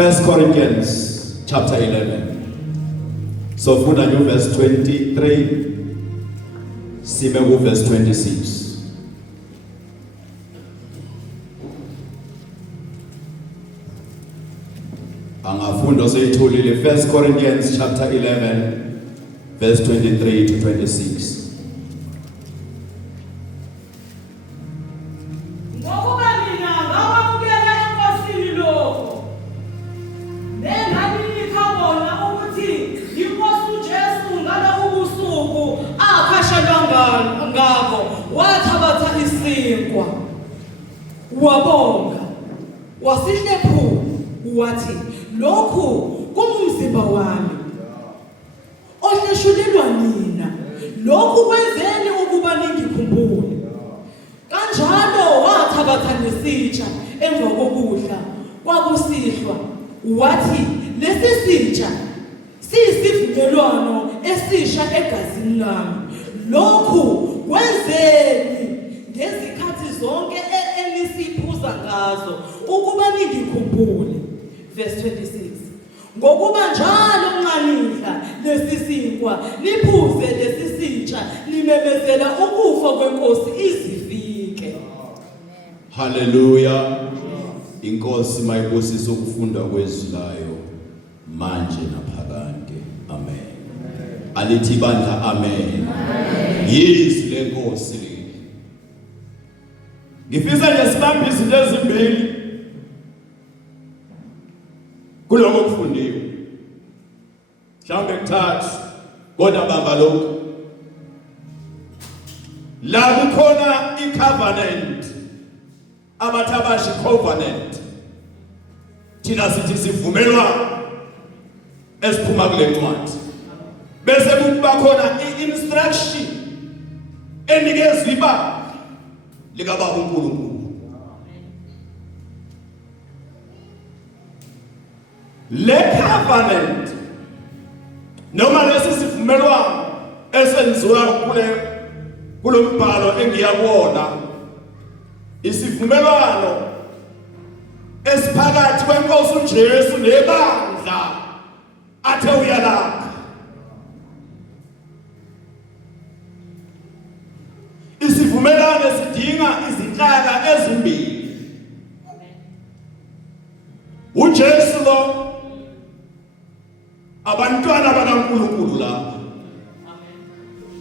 1 Corinthians chapter 11. So funda nyo verse 23 sibe ku verse 26. Angafunda seyitholile 1 Corinthians chapter 11 verse 23 to 26. Wabonga wasihlephu wathi lokhu kungumzimba wami ohleshulelwa nina lokhu kwenzeni ukuba ningikhumbule kanjalo wathabatha nesitsha emva kokudla kwakusihlwa wathi lesi sitsha siyisivumelwano esisha egazini lami lokhu kwenzeni ngezikhathi zonke enisiphuza ngazo ukuba ningikhumbule. Verse 26. Ngokuba njalo nxanidla lesisinkwa niphuze lesisitsha nimemezela ukufa kwenkosi izifike. Hallelujah. Inkosi mayibusise ukufunda kwezwi layo manje naphakade. Amen. Alithi bandla amen. Yizwi lenkosi le. Ngifisa nje sibambe izinto ezimbili kuloko kufundiwe. Mhlawumbe kuthathu kodwa bamba lokho. La kukhona icovenant abathi abasho covenant. Thina sithi sivumelwano esiphuma kule ncwadi. Bese kuba khona i-instruction enikezwe ibandla likababa uNkulunkulu. Le covenant noma lesisivumelwano esenziwa kulombhalo engiyabona isivumelwano esiphakathi kwenkosi uJesu nebandla athe uyalakha. Isivumelwano sidinga izinhlaka ezimbili. uJesu lo abantwana bakaNkulunkulu la.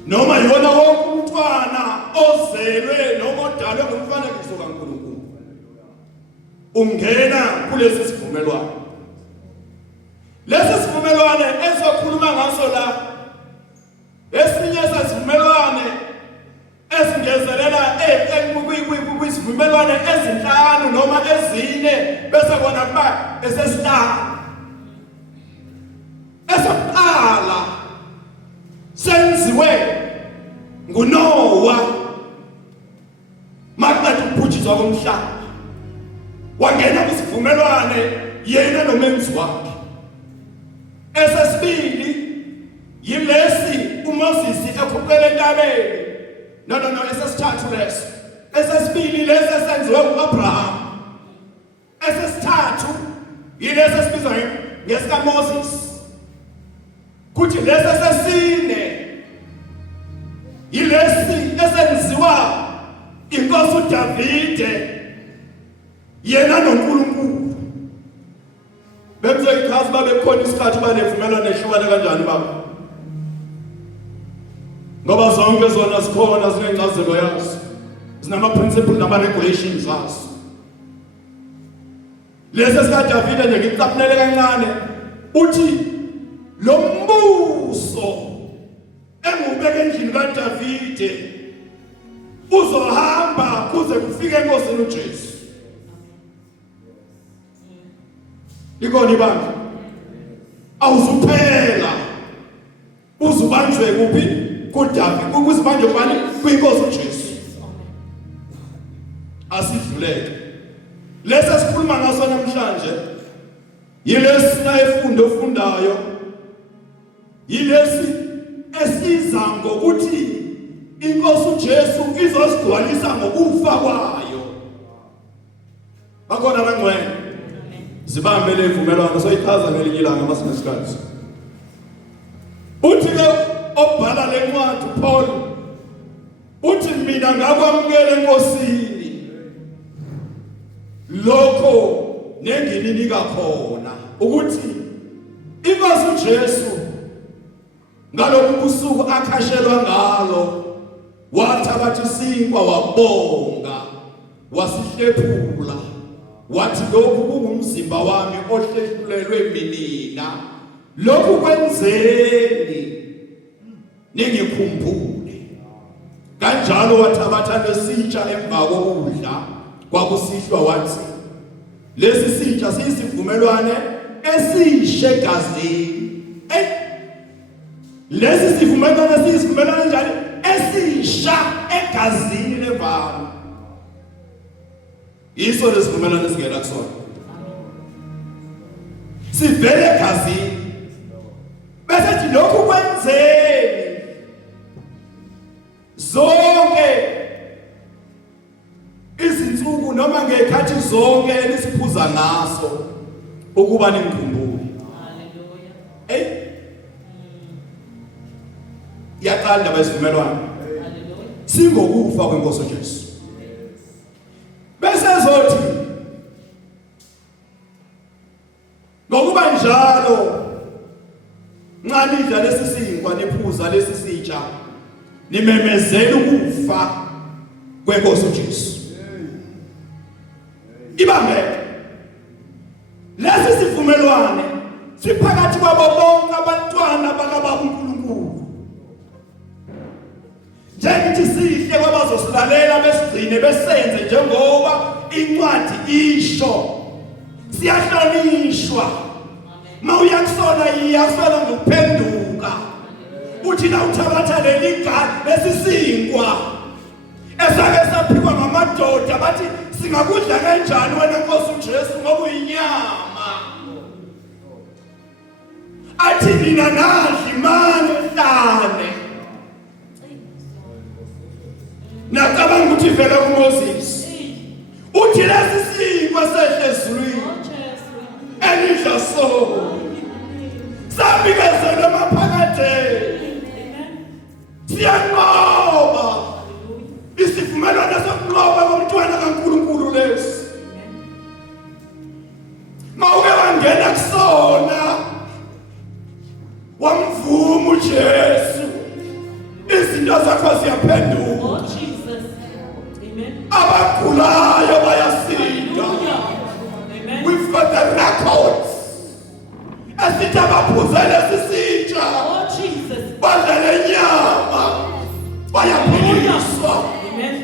Noma yona wonke umntwana ozelwe noma odalwe ngomfanekiso kaNkulunkulu ungena kulesi sivumelwano. Lesi sivumelwano esokhuluma ngaso la esinye sesivumelwano esingezelela kwisivumelwano ezinhlanu noma ezine bese kona kuba esesihlanu. Esokuqala senziwe nguNoah maqeda ukubhujiswa komhlaba wangena kwisivumelwano yena nomenzi wakhe. Esesibili yilesi uMoses ekhuphele entabeni. No, esesithathu leso. Esesibili lesi esenziwe nguAbraham. Esesithathu yilesi esibizwa ngesika Moses. Kuthi lesi esesine yilesi esenziwa inkosi uDavide yena noNkulunkulu. Bekuzoyichaza babe khona isikhathi banevumelwano ehlukane kanjani baba. Ngoba zonke zona sikhona zinencazelo yazo. Zinama principles nama regulations zazo. Lesi sika Davide nje ngicapulele kancane uthi lo mbuso engubeke endlini kaDavide uzohamba kuze kufike enkosini uJesu. Likoni bandla awuzuphela uzubanjwe kuphi kuDavide ukuzibanjwe kwani kwinkosi uJesu. Asidluleke lesa sikhuluma ngaso namhlanje yilesi nayifundo ofundayo yilesi esiza ngokuthi inkosi uJesu izosigcwalisa ngokufa kwayo. Bakhona abangcwele Zibambe le vumelwano soyichaza ngelinye ilanga masinesikhathi. Uthi ke obhala lencwadi Paul uthi mina ngakwamukela enkosini lokho nengininika khona ukuthi inkosi uJesu ngalokho ubusuku akhashelwa ngalo wathabatha isinkwa wabonga wasihlephula wathi lokhu kungumzimba wami ohlehlulelwe mina lokhu kwenzeni ningikhumbule kanjalo wathabatha lesitsha emva kokudla kwakusihlwa wathi lesi sitsha siyisivumelwane esishe egazini lesi sivumelwane siyisivumelwane njani esisha egazini levalo iso lesivumelwane singena kusona sivele egazini besethi lokhu kwenzeni zonke izinsuku noma ngekhathi zonke elisiphuza ngaso ukuba ningikhumbule. Haleluya. Yaqala indaba yesivumelwano. Haleluya. Singokufa kwenkosi uJesu. Bese zothi ngokuba njalo nxa nidla lesi sinkwa niphuza lesi sitsha nimemezela ukufa kwenkosi uJesu. Ibambe lesi sivumelwane siphakathi kwabo bonke abantwana bakaBaba uNkulunkulu. Njengokuthi sihle kwabazosilalela besigcine besenze njengoba incwadi isho. Siyahlonishwa. Mawuyakusona iyasona ngokuphenduka. Uthi na uthabatha leli gadi lesisinkwa esake saphikwa ngamadoda bathi singakudla kanjani wena Nkosi uJesu ngoba uyinyama. Athi mina nadli manje hlane. Nacabanga ukuthi vele kuMoses. Uthi lesi sinkwa sehle ezulwini. Elidla so. Sabikezela emaphakatheni. Siyanqoba. Isivumelwano sokunqoba komntwana kaNkulunkulu lesi. Mawuke wangena kusona. Wamvuma uJesu. Izinto zakho ziyaphenduka. Oh Jesus. Amen. Abagulayo bayasinda. Amen. We've got the records. Asithi abaphuzele sisitsha. Oh Jesus. Badlale inyama. Bayaphiliswa. Amen.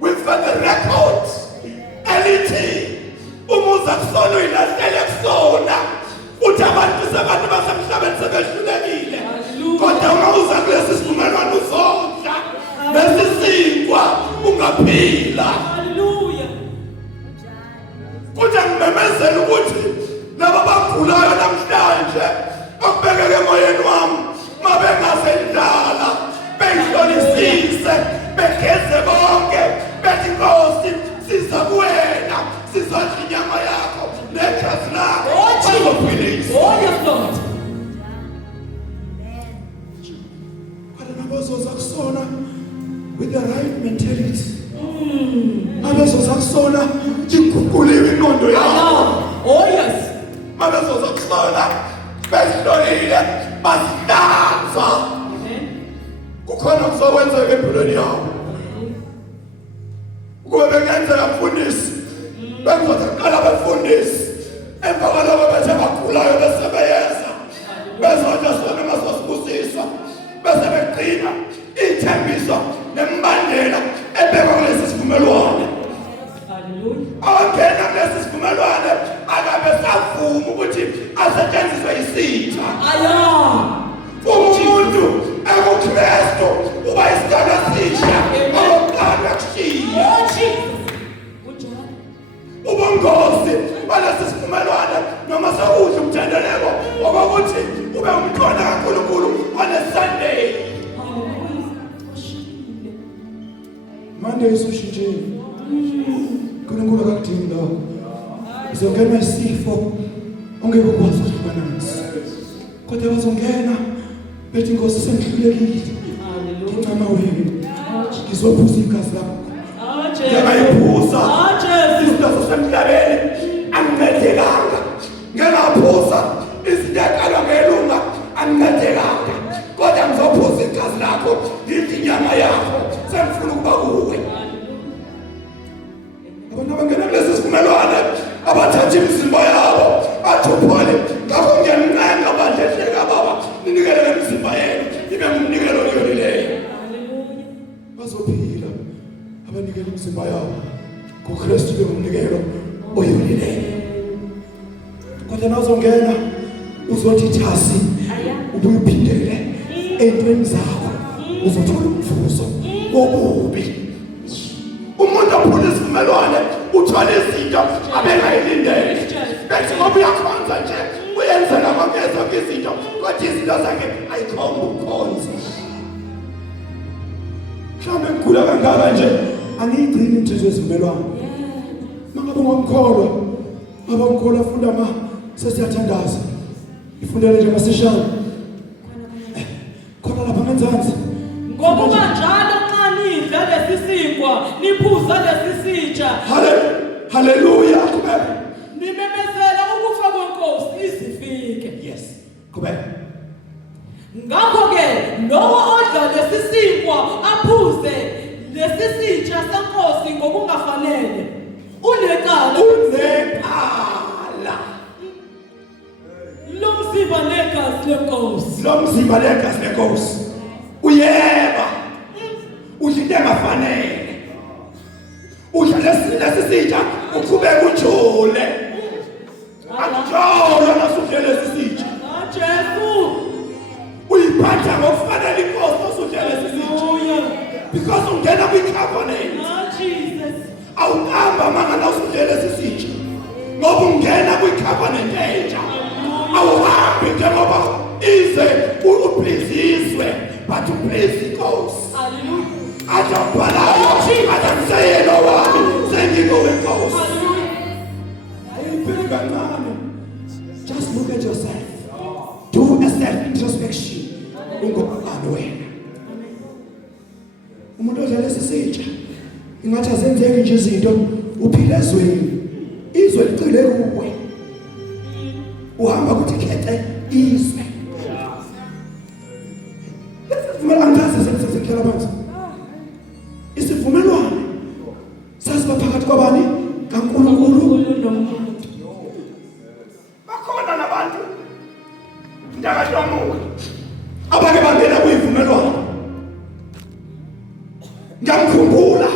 We've got the record. Elithi umuza kusona uyilahlele kusona. Uthi abantu sebantu basemhlabeni sebehlulekile. Kodwa ungawuza kulesi sivumelwano uzodla. Lesisinkwa ungaphila. Hallelujah. Kuthi ngimemezela ukuthi laba bagulayo namhlanje okubekeke emoyeni wami mabengasendlala beyihlolisise begeze bonke bethi Nkosi siza kuwena sizodla inyama yakho negazi lakho sizophilisa. Oh yes Lord. Abazoza kusona with the right mentality. Abazoza kusona iguquliwe ingqondo yabo. Oh yes. Abazoza kusona besihlolile basihlanza. Kukhona kuzokwenzeka empilweni yabo. Kube bekenzeka mfundisi. Bengizoqala befundisi. Emva kwalokho bethe bagulayo bese beyeza. Bezothi sona masosibusisa. Bese begcina ithembiso nembandela ebekwa kulesi sivumelwano. Hallelujah. Awangena kulesi sivumelwano akabe savuma ukuthi asetshenziswe isitha. Umuntu ekuKristu uba isidalwa esisha okokuqala kushiya. Oh Jesus. Unjani? Ubungozi balesi sivumelwano noma sawudla umthandeleko okokuthi ube umntwana kaNkulunkulu on a Sunday. Monday usushintshile. Nkulunkulu akakudingi ndawo. Uzongena isifo ungeke ukwazi ukuhlukana naso. Kodwa bazongena bethi Nkosi sengihlulekile. Hallelujah. Ngicama wena. Ngizophuza igazi lakho. Jesu. Ngiyayiphuza. Jesu. Izinto zasemhlabeni angincedekanga. Ngiyaphuza izinto ekalwa ngelunga angincedekanga. Kodwa ngizophuza igazi lakho ngithi inyama yakho sengifuna ukuba kuwe. Abantu abangena kulesi sivumelwano abathatha imizimba yabo athuphole ngakho ngiyancenga bandle hleka baba ninikele imizimba yenu ibe ngumnikelo oyolileyo. Bazophila abanikela imizimba yabo kuKristu ibe ngumnikelo oyolileyo. Kodwa nawuzongena uzothi thasi ubuye uphindele ey'ntweni zakho uzothola umvuzo wobubi. Umuntu ophula isivumelwano uthola izinto abengayilindele. Bethi ngoba uyakhonza nje uyenza nakwameza zonke izinto kodwa izinto zakhe ayikhomba ukukhonza. Mhlawumbe ngigula kangaka nje angiyigcini imithetho yezivumelwano. Mangabe ngomkholwa abamkholwa funda sesiyathandaza ifundele nje masishana khona lapha ngenzansi. Ngokuba njalo nxa nidla lesisinkwa niphuza lesisitsha. Haleluya. Qhubeka. Nimemezela ukufa kweNkosi izifike. Yes. Qhubeka. Ngakho-ke lowo odla lesisinkwa aphuze lesisitsha seNkosi ngokungafanele unecala. Lomzimba negazi leNkosi. Lomzimba negazi leNkosi. Uyeba. Udla into engafanele. Udla lesisitsha uqhubeka ujule. Akujolo nasudle lesisitsha. Jesu. Uyiphatha ngokufanele inkosi osudle lesisitsha. Because ungena kwi-covenant. Jesus. Awuhamba mangana usudle lesisitsha. Ngoba ungena kwi-covenant entsha. Awuhambi njengoba ize upheziswe but please inkosi. Hallelujah. Ajabhalayo atamseyelo wami sengikuwe Nkosi. Ayiphi kancane. Just look at yourself. Do a self-introspection. Ungubani wena? Umuntu odla lesisitsha ingathi azenzeki nje izinto uphila ezweni. Izwe licile kuwe. Uhamba kuthi khethe izwe. Lesivumelwano sasizekela phansi. Isivumelwano sasiba phakathi kwabani? kaNkulunkulu. Bakhona nabantu ndakatwamuka abake bangena kuyivumelwano. Ngiyamkhumbula